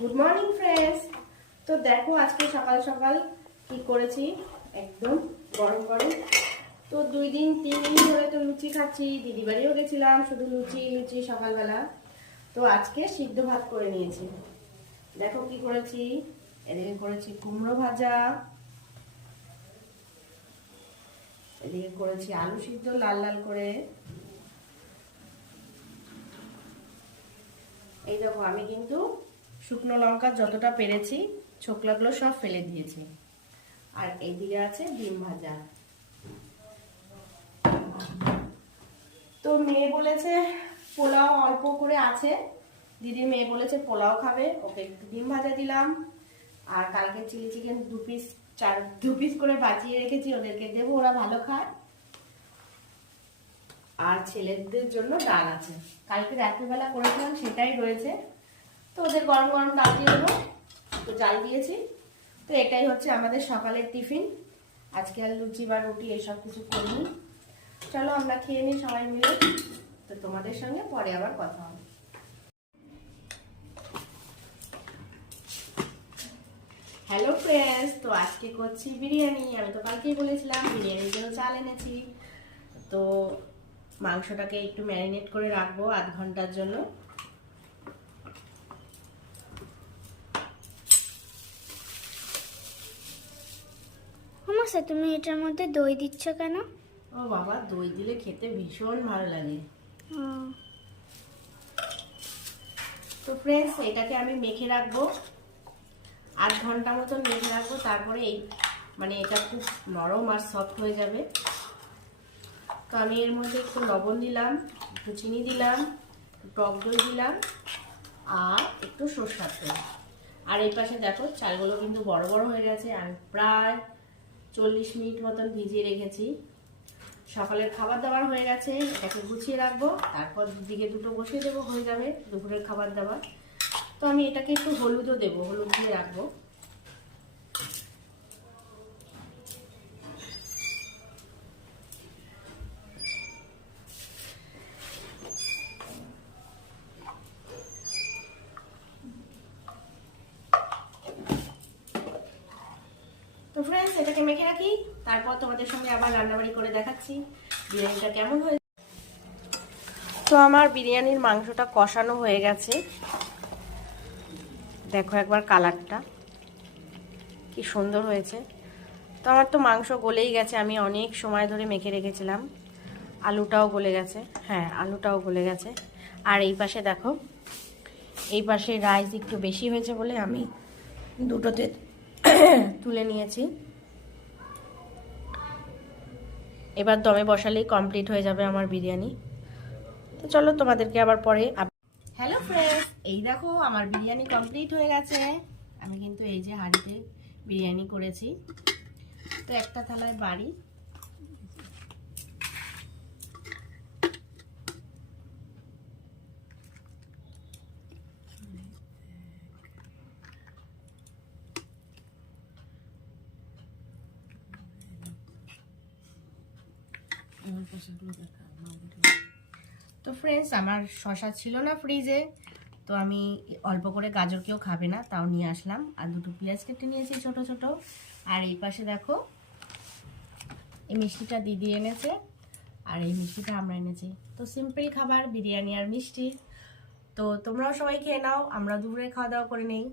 Good morning friends. তো দেখো আজকে সকাল সকাল কি করেছি, একদম গরম গরম। তো 2-3 দিন ধরে তো লুচি খাচ্ছি, দিদি বাড়িও গেছিলাম, শুধু লুচি লুচি সকালবেলা। তো আজকে সিদ্ধ ভাত করে নিয়েছি। দেখো কি করেছি, এদিকে করেছি কুমড়ো ভাজা, এদিকে করেছি আলু সিদ্ধ লাল লাল করে। এই দেখো আমি কিন্তু শুকনো লঙ্কা যতটা পেরেছি ছোকলাগুলো সব ফেলে দিয়েছি। আর এইদিকে আছে ডিম ভাজা। তো মেয়ে বলেছে পোলাও অল্প করে আছে, দিদির মেয়ে বলেছে পোলাও খাবে, ওকে একটু ডিম ভাজা দিলাম। আর কালকে চিলি চিকেন দু পিস করে বাঁচিয়ে রেখেছি, ওদেরকে দেবো, ওরা ভালো খায়। আর ছেলেদের জন্য ডাল আছে, কালকে রাত্রিবেলা করেছিলাম সেটাই রয়েছে, তো ওদের গরম গরম ডাল দিয়ে দেবো। তো ডাল দিয়েছি। তো এটাই হচ্ছে আমাদের সকালের টিফিন। আজকে আর লুচি বা রুটি এসব কিছু করিনি। চলো আমরা খেয়ে নিই সবাই মিলে, তো তোমাদের সঙ্গে পরে আবার কথা হবে। হ্যালো ফ্রেন্ডস, তো আজকে করছি বিরিয়ানি। আমি তো কালকেই বলেছিলাম বিরিয়ানির জন্য চাল এনেছি। তো মাংসটাকে একটু ম্যারিনেট করে রাখবো আধ ঘন্টার জন্য। তুমি এটার মধ্যে দই দিচ্ছ কেন? ও বাবা, দই দিলে খেতে ভীষণ ভালো লাগে। তো ফ্রেন্ডস, এটাকে আমি মেখে রাখবো আধ ঘন্টা মতন, মেখে রাখবো। তারপরে এটা খুব নরম আর সফট হয়ে যাবে। তো আমি এর মধ্যে একটু লবণ দিলাম, একটু চিনি দিলাম, টক দই দিলাম, আর একটু সরষের তেল। আর এই পাশে দেখো চালগুলো কিন্তু বড় বড় হয়ে গেছে। আমি প্রায় 40 মিনিট মতন ভিজিয়ে রেখেছি। সকালের খাবার দাবার হয়ে গেছে, এটাকে গুছিয়ে রাখবো। তারপর দিকে দুটো বসিয়ে দেবো, হয়ে যাবে দুপুরের খাবার দাবার। তো আমি এটাকে একটু হলুদও দেবো, হলুদ দিয়ে রাখবো। তো ফ্রেন্ডস, এটাকে মেখে রাখি, তারপর তোমাদের সঙ্গে আবার রান্নাবাড়ি করে দেখাচ্ছি বিরিয়ানিটা কেমন হয়েছে। তো আমার বিরিয়ানির মাংসটা কষানো হয়ে গেছে, দেখো একবার কালারটা কি সুন্দর হয়েছে। তো আমার তো মাংস গলেই গেছে, আমি অনেক সময় ধরে মেখে রেখেছিলাম। আলুটাও গলে গেছে, হ্যাঁ আলুটাও গলে গেছে। আর এই পাশে দেখো, এই পাশে রাইস একটু বেশি হয়েছে বলে আমি দুটোতে তুলে নিয়েছি। এবার দমে বসালেই কমপ্লিট হয়ে যাবে আমার বিরিয়ানি। তো চলো তোমাদেরকে আবার পরে। হ্যালো ফ্রেন্ডস, এই দেখো আমার বিরিয়ানি কমপ্লিট হয়ে গেছে। আমি কিন্তু এই যে হাঁড়িতে বিরিয়ানি করেছি। তো একটা থালায় বাড়ি, তো ফ্রেন্ডস আমার শসা ছিল না ফ্রিজে, তো আমি অল্প করে, গাজর কেউ খাবে না তাও নিয়ে আসলাম। আর দুটো পেঁয়াজ কেটে নিয়েছি ছোট ছোট। আর এই পাশে দেখো এই মিষ্টিটা দিদি এনেছে, আর এই মিষ্টিটা আমরা এনেছি। তো সিম্পল খাবার, বিরিয়ানি আর মিষ্টি। তো তোমরাও সবাই খেয়ে নাও, আমরা দুপুরে খাওয়া দাওয়া করে নেই।